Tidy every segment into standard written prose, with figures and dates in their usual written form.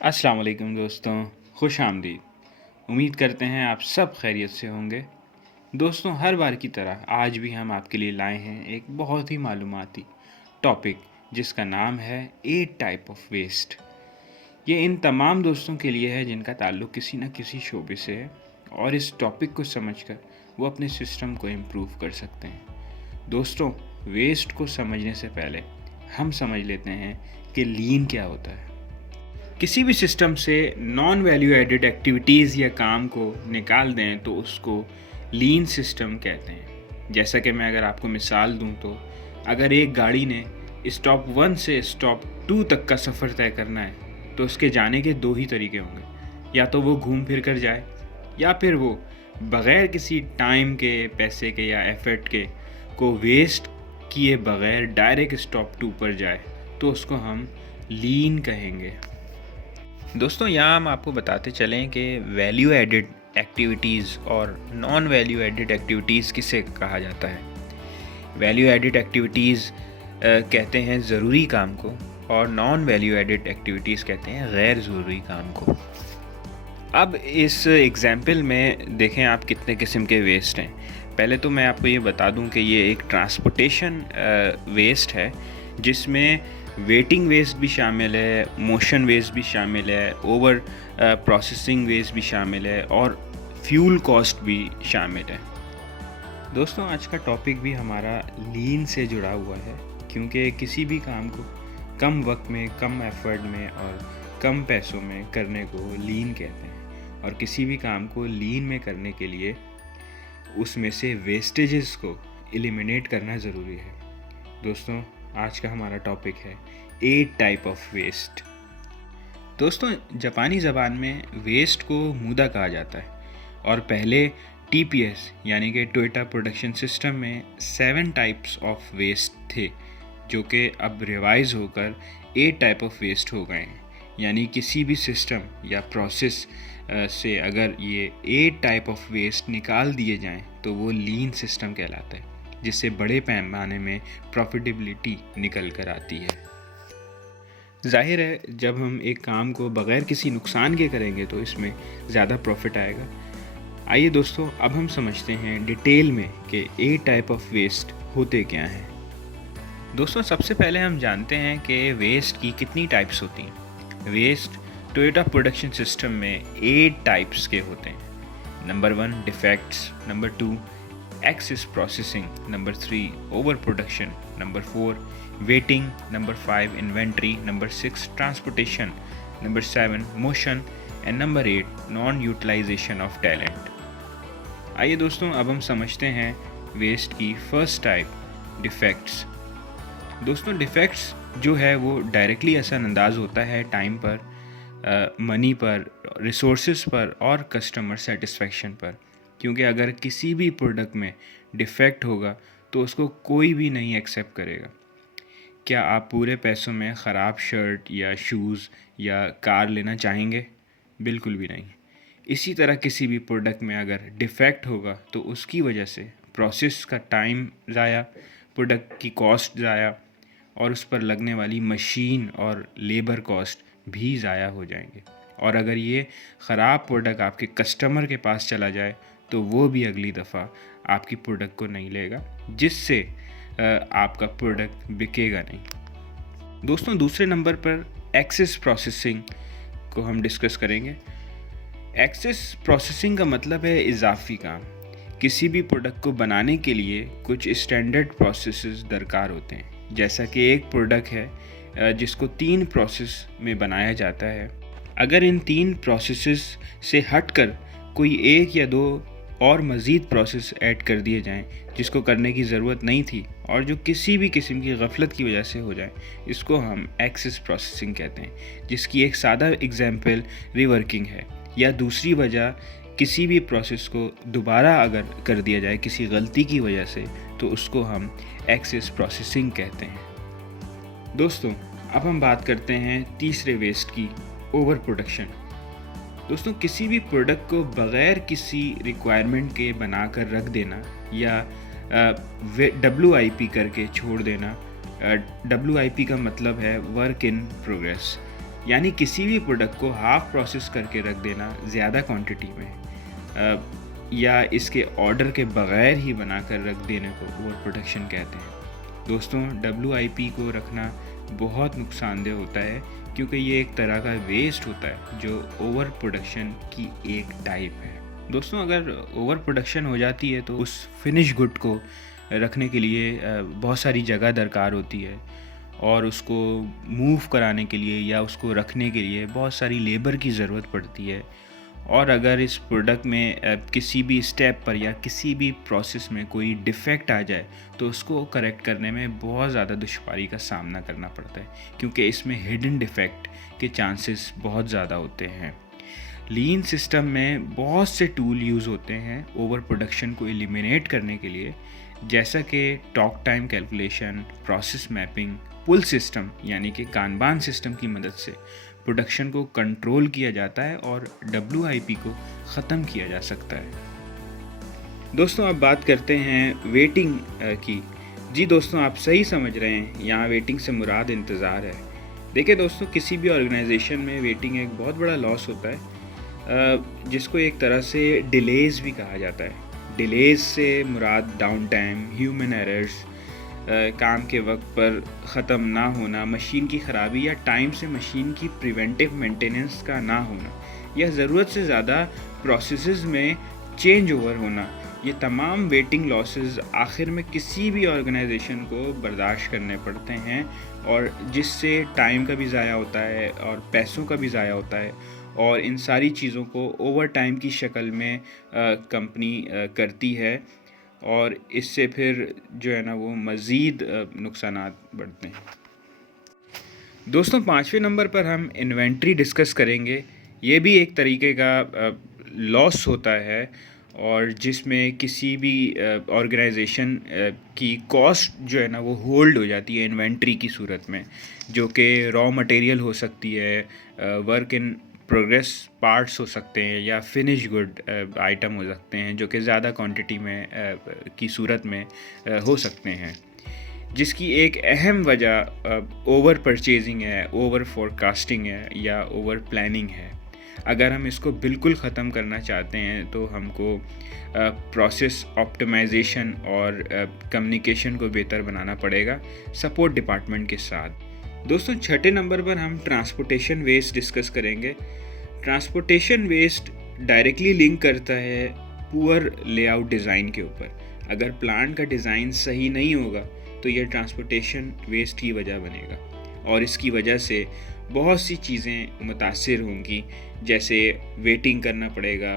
अस्सलाम वालेकुम दोस्तों, खुश आमदीद। उम्मीद करते हैं आप सब खैरियत से होंगे। दोस्तों, हर बार की तरह आज भी हम आपके लिए लाए हैं एक बहुत ही मालूमाती टॉपिक जिसका नाम है 8 टाइप ऑफ वेस्ट। ये इन तमाम दोस्तों के लिए है जिनका ताल्लुक़ किसी न किसी शोबे से है और इस टॉपिक को समझकर वो अपने सिस्टम को इम्प्रूव कर सकते हैं। दोस्तों, वेस्ट को समझने से पहले हम समझ लेते हैं कि लीन क्या होता है। किसी भी सिस्टम से नॉन वैल्यू एडेड एक्टिविटीज़ या काम को निकाल दें तो उसको लीन सिस्टम कहते हैं। जैसा कि मैं अगर आपको मिसाल दूं तो अगर एक गाड़ी ने स्टॉप 1 से स्टॉप 2 तक का सफ़र तय करना है तो उसके जाने के 2 ही तरीके होंगे, या तो वो घूम फिर कर जाए या फिर वो बग़ैर किसी टाइम के, पैसे के या एफर्ट के को वेस्ट किए बग़ैर डायरेक्ट स्टॉप 2 पर जाए, तो उसको हम लीन कहेंगे। दोस्तों, यहाँ हम आपको बताते चलें कि वैल्यू एडिड एक्टिविटीज़ और नॉन वैल्यू एडिड एक्टिविटीज़ किसे कहा जाता है। वैल्यू एडिड एक्टिविटीज़ कहते हैं ज़रूरी काम को और नॉन वैल्यू एडिड एक्टिविटीज़ कहते हैं गैर ज़रूरी काम को। अब इस एग्ज़ाम्पल में देखें आप कितने किस्म के वेस्ट हैं। पहले तो मैं आपको ये बता दूं कि ये एक ट्रांसपोर्टेशन वेस्ट है जिसमें वेटिंग वेस्ट भी शामिल है, मोशन वेस्ट भी शामिल है, ओवर प्रोसेसिंग वेस्ट भी शामिल है और फ्यूल कॉस्ट भी शामिल है। दोस्तों, आज का टॉपिक भी हमारा लीन से जुड़ा हुआ है क्योंकि किसी भी काम को कम वक्त में, कम एफर्ट में और कम पैसों में करने को लीन कहते हैं और किसी भी काम को लीन में करने के लिए उसमें से वेस्टेजेस को एलिमिनेट करना ज़रूरी है। दोस्तों, आज का हमारा टॉपिक है 8 टाइप ऑफ वेस्ट। दोस्तों, जापानी ज़बान में वेस्ट को मुदा कहा जाता है और पहले TPS यानी कि टोयोटा प्रोडक्शन सिस्टम में 7 टाइप्स ऑफ वेस्ट थे जो कि अब रिवाइज होकर 8 टाइप ऑफ वेस्ट हो गए हैं। यानी किसी भी सिस्टम या प्रोसेस से अगर ये 8 टाइप ऑफ वेस्ट निकाल दिए जाएं तो वो लीन सिस्टम कहलाता है, जिससे बड़े पैमाने में प्रॉफिटेबिलिटी निकल कर आती है। जाहिर है, जब हम एक काम को बग़ैर किसी नुकसान के करेंगे तो इसमें ज़्यादा प्रॉफिट आएगा। आइए दोस्तों, अब हम समझते हैं डिटेल में कि 8 टाइप ऑफ वेस्ट होते क्या हैं। दोस्तों, सबसे पहले हम जानते हैं कि वेस्ट की कितनी टाइप्स होती हैं। वेस्ट टोयोटा प्रोडक्शन सिस्टम में 8 टाइप्स के होते हैं। Number 1 defects, number 2 excess processing, number 3 overproduction, number 4 waiting, number 5 inventory, number 6 transportation, number 7 motion and number 8 non-utilization of talent। आइए दोस्तों, अब हम समझते हैं वेस्ट की फर्स्ट टाइप, डिफेक्ट्स। दोस्तों, डिफेक्ट्स जो है वो डायरेक्टली असरअंदाज होता है टाइम पर, मनी पर, रिसोर्सेज पर और कस्टमर सेटिस्फेक्शन पर, क्योंकि अगर किसी भी प्रोडक्ट में डिफेक्ट होगा तो उसको कोई भी नहीं एक्सेप्ट करेगा। क्या आप पूरे पैसों में ख़राब शर्ट या शूज़ या कार लेना चाहेंगे? बिल्कुल भी नहीं। इसी तरह किसी भी प्रोडक्ट में अगर डिफेक्ट होगा तो उसकी वजह से प्रोसेस का टाइम ज़ाया, प्रोडक्ट की कॉस्ट ज़ाया और उस पर लगने वाली मशीन और लेबर कॉस्ट भी ज़ाया हो जाएंगे। और अगर ये ख़राब प्रोडक्ट आपके कस्टमर के पास चला जाए तो वो भी अगली दफ़ा आपकी प्रोडक्ट को नहीं लेगा, जिससे आपका प्रोडक्ट बिकेगा नहीं। दोस्तों, दूसरे नंबर पर एक्सेस प्रोसेसिंग को हम डिस्कस करेंगे। एक्सेस प्रोसेसिंग का मतलब है इजाफी काम। किसी भी प्रोडक्ट को बनाने के लिए कुछ स्टैंडर्ड प्रोसेसेस दरकार होते हैं। जैसा कि एक प्रोडक्ट है जिसको 3 प्रोसेस में बनाया जाता है। अगर इन 3 प्रोसेसेस से हटकर कोई एक या 2 और मज़ीद प्रोसेस ऐड कर दिए जाएं जिसको करने की ज़रूरत नहीं थी और जो किसी भी किस्म की गफलत की वजह से हो जाए, इसको हम एक्सेस प्रोसेसिंग कहते हैं, जिसकी एक सादा एग्जांपल रिवर्किंग है। या दूसरी वजह, किसी भी प्रोसेस को दोबारा अगर कर दिया जाए किसी गलती की वजह से, तो उसको हम एक्सेस प्रोसेसिंग कहते हैं। दोस्तों, अब हम बात करते हैं तीसरे वेस्ट की, ओवर प्रोडक्शन। दोस्तों, किसी भी प्रोडक्ट को बग़ैर किसी रिक्वायरमेंट के बनाकर रख देना या WIP करके छोड़ देना। WIP का मतलब है वर्क इन प्रोग्रेस। यानी किसी भी प्रोडक्ट को हाफ प्रोसेस करके रख देना ज़्यादा क्वांटिटी में या इसके ऑर्डर के बगैर ही बनाकर रख देने को ओवर प्रोडक्शन कहते हैं। दोस्तों, WIP को रखना बहुत नुकसानदेह होता है क्योंकि ये एक तरह का वेस्ट होता है जो ओवर प्रोडक्शन की एक टाइप है। दोस्तों, अगर ओवर प्रोडक्शन हो जाती है तो उस फिनिश गुड को रखने के लिए बहुत सारी जगह दरकार होती है और उसको मूव कराने के लिए या उसको रखने के लिए बहुत सारी लेबर की ज़रूरत पड़ती है। और अगर इस प्रोडक्ट में किसी भी स्टेप पर या किसी भी प्रोसेस में कोई डिफ़ेक्ट आ जाए तो उसको करेक्ट करने में बहुत ज़्यादा दुश्वारी का सामना करना पड़ता है क्योंकि इसमें हिडन डिफ़ेक्ट के चांसेस बहुत ज़्यादा होते हैं। लीन सिस्टम में बहुत से टूल यूज़ होते हैं ओवर प्रोडक्शन को एलिमिनेट करने के लिए, जैसा कि takt time calculation, process mapping, pull system यानी कि कानबान सिस्टम की मदद से प्रोडक्शन को कंट्रोल किया जाता है और WIP को ख़त्म किया जा सकता है। दोस्तों, अब बात करते हैं वेटिंग की। जी दोस्तों, आप सही समझ रहे हैं, यहाँ वेटिंग से मुराद इंतज़ार है। देखिए दोस्तों, किसी भी ऑर्गेनाइजेशन में वेटिंग एक बहुत बड़ा लॉस होता है जिसको एक तरह से डिलेज़ भी कहा जाता है। डिलेज़ से मुराद डाउन टाइम, ह्यूमन एरर्स, काम के वक्त पर ख़त्म ना होना, मशीन की ख़राबी या टाइम से मशीन की प्रिवेंटिव मेंटेनेंस का ना होना या ज़रूरत से ज़्यादा प्रोसेसेस में चेंज ओवर होना, ये तमाम वेटिंग लॉसेस आखिर में किसी भी ऑर्गेनाइजेशन को बर्दाश्त करने पड़ते हैं और जिससे टाइम का भी ज़ाया होता है और पैसों का भी ज़ाया होता है और इन सारी चीज़ों को ओवर टाइम की शक्ल में कंपनी करती है और इससे फिर जो है ना वो मज़ीद नुकसानात बढ़ते हैं। दोस्तों, 5वें नंबर पर हम इन्वेंट्री डिस्कस करेंगे। ये भी एक तरीके का लॉस होता है और जिसमें किसी भी ऑर्गेनाइजेशन की कॉस्ट जो है ना वो होल्ड हो जाती है इन्वेंट्री की सूरत में, जो कि रॉ मटेरियल हो सकती है, वर्क इन प्रोग्रेस पार्ट्स हो सकते हैं या फिनिश गुड आइटम हो सकते हैं जो कि ज़्यादा क्वांटिटी में की सूरत में हो सकते हैं, जिसकी एक अहम वजह ओवर परचेजिंग है, ओवर फोरकास्टिंग है या ओवर प्लानिंग है। अगर हम इसको बिल्कुल ख़त्म करना चाहते हैं तो हमको प्रोसेस ऑप्टिमाइजेशन और कम्युनिकेशन को बेहतर बनाना पड़ेगा सपोर्ट डिपार्टमेंट के साथ। दोस्तों, 6ठे नंबर पर हम ट्रांसपोर्टेशन वेस्ट डिस्कस करेंगे। ट्रांसपोर्टेशन वेस्ट डायरेक्टली लिंक करता है पुअर लेआउट डिज़ाइन के ऊपर। अगर प्लांट का डिज़ाइन सही नहीं होगा तो यह ट्रांसपोर्टेशन वेस्ट की वजह बनेगा और इसकी वजह से बहुत सी चीज़ें मुतासिर होंगी, जैसे वेटिंग करना पड़ेगा,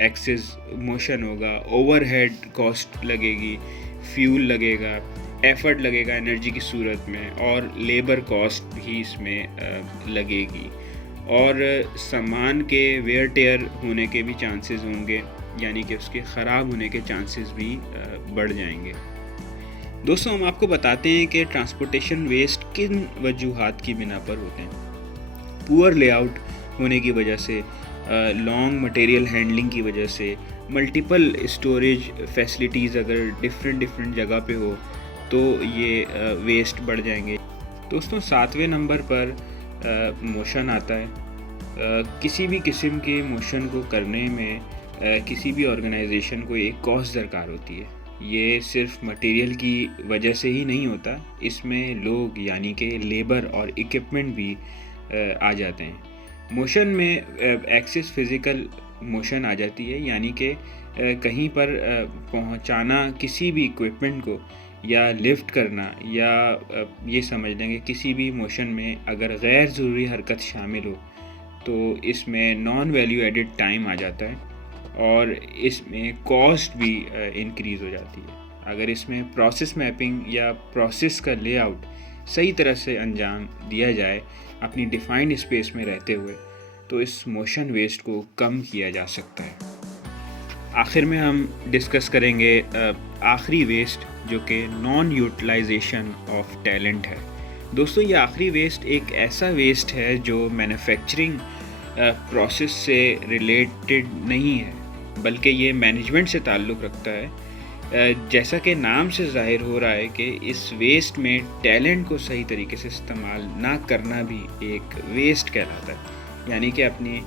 एक्सेस मोशन होगा, ओवरहेड कॉस्ट लगेगी, फ्यूल लगेगा, एफ़र्ट लगेगा एनर्जी की सूरत में और लेबर कॉस्ट भी इसमें लगेगी और सामान के वेयर टेयर होने के भी चांसेस होंगे, यानी कि उसके ख़राब होने के चांसेस भी बढ़ जाएंगे। दोस्तों, हम आपको बताते हैं कि ट्रांसपोर्टेशन वेस्ट किन वजूहात की बिना पर होते हैं। पुअर लेआउट होने की वजह से, लॉन्ग मटेरियल हैंडलिंग की वजह से, मल्टीपल स्टोरेज फैसिलिटीज़ अगर डिफरेंट जगह पे हो तो ये वेस्ट बढ़ जाएंगे। दोस्तों, 7वें नंबर पर मोशन आता है। किसी भी किस्म के मोशन को करने में किसी भी ऑर्गेनाइजेशन को एक कॉस्ट दरकार होती है। ये सिर्फ मटेरियल की वजह से ही नहीं होता, इसमें लोग यानी कि लेबर और इक्विपमेंट भी आ जाते हैं। मोशन में एक्सेस फिज़िकल मोशन आ जाती है, यानी कि कहीं पर पहुंचाना किसी भी इक्विपमेंट को या लिफ्ट करना या ये समझ लेंगे किसी भी मोशन में अगर गैर ज़रूरी हरकत शामिल हो तो इसमें नॉन वैल्यू एडिड टाइम आ जाता है और इसमें कॉस्ट भी इंक्रीज़ हो जाती है। अगर इसमें प्रोसेस मैपिंग या प्रोसेस का लेआउट सही तरह से अंजाम दिया जाए अपनी डिफाइंड स्पेस में रहते हुए, तो इस मोशन वेस्ट को कम किया जा सकता है। आखिर में हम डिस्कस करेंगे आखिरी वेस्ट, जो कि नॉन यूटिलाइजेशन ऑफ टैलेंट है। दोस्तों, ये आखिरी वेस्ट एक ऐसा वेस्ट है जो मैन्युफैक्चरिंग प्रोसेस से रिलेटेड नहीं है, बल्कि ये मैनेजमेंट से ताल्लुक़ रखता है। जैसा कि नाम से ज़ाहिर हो रहा है कि इस वेस्ट में टैलेंट को सही तरीके से इस्तेमाल ना करना भी एक वेस्ट कहलाता है। यानी कि अपनी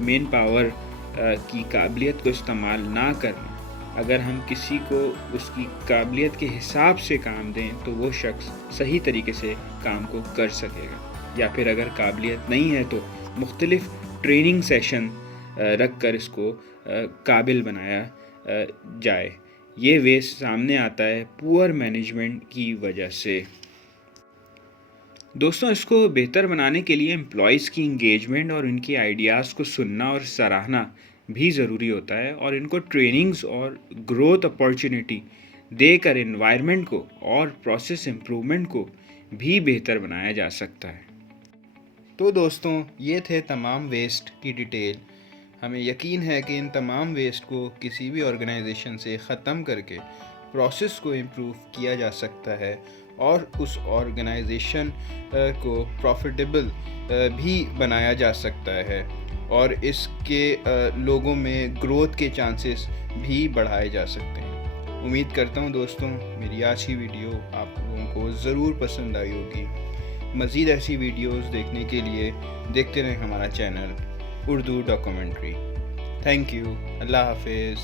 मेन पावर की काबिलियत को इस्तेमाल ना करना। अगर हम किसी को उसकी काबिलियत के हिसाब से काम दें तो वो शख्स सही तरीके से काम को कर सकेगा, या फिर अगर काबिलियत नहीं है तो मुख्तलिफ ट्रेनिंग सेशन रख कर इसको काबिल बनाया जाए। ये वेस्ट सामने आता है पुअर मैनेजमेंट की वजह से। दोस्तों, इसको बेहतर बनाने के लिए एम्प्लॉयज़ की इंगेजमेंट और उनकी आइडियाज़ को सुनना और सराहना भी ज़रूरी होता है, और इनको ट्रेनिंग्स और ग्रोथ अपॉर्चुनिटी देकर एनवायरनमेंट को और प्रोसेस इम्प्रूवमेंट को भी बेहतर बनाया जा सकता है। तो दोस्तों, ये थे तमाम वेस्ट की डिटेल। हमें यकीन है कि इन तमाम वेस्ट को किसी भी ऑर्गेनाइजेशन से ख़त्म करके प्रोसेस को इम्प्रूव किया जा सकता है और उस ऑर्गेनाइजेशन को प्रॉफिटेबल भी बनाया जा सकता है, और इसके लोगों में ग्रोथ के चांसेस भी बढ़ाए जा सकते हैं। उम्मीद करता हूँ दोस्तों, मेरी आज की वीडियो आप लोगों को ज़रूर पसंद आई होगी। मज़ीद ऐसी वीडियोस देखने के लिए देखते रहें हमारा channel Urdu documentary. Thank you. अल्लाह हाफिज़।